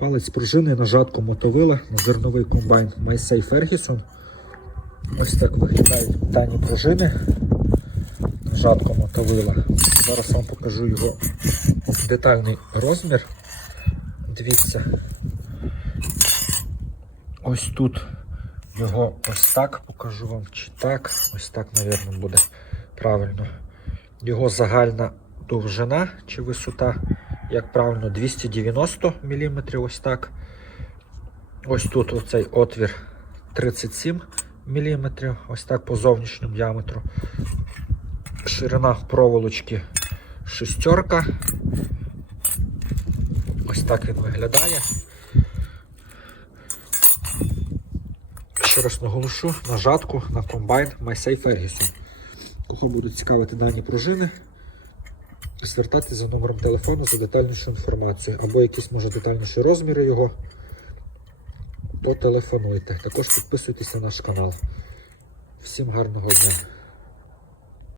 Палець пружини на жатку мотовила на зерновий комбайн Майсей Фергісон. Ось так виглядають дані пружини. На жатку мотовила. Зараз вам покажу його детальний розмір. Дивіться. Ось тут його ось так покажу вам, чи так. Ось так, мабуть, буде правильно. Його загальна довжина чи висота, як правильно, 290 мм. Ось так. Ось тут оцей отвір 37 мм. Ось так по зовнішньому діаметру. Ширина проволочки шестерка. Ось так він виглядає. Ще раз наголошу на жатку на комбайн MySafe Ferguson. Кого будуть цікавити дані пружини, звертайтеся за номером телефону за детальнішу інформацію або якісь може детальніші розміри його. Потелефонуйте. Також підписуйтесь на наш канал. Всім гарного дня!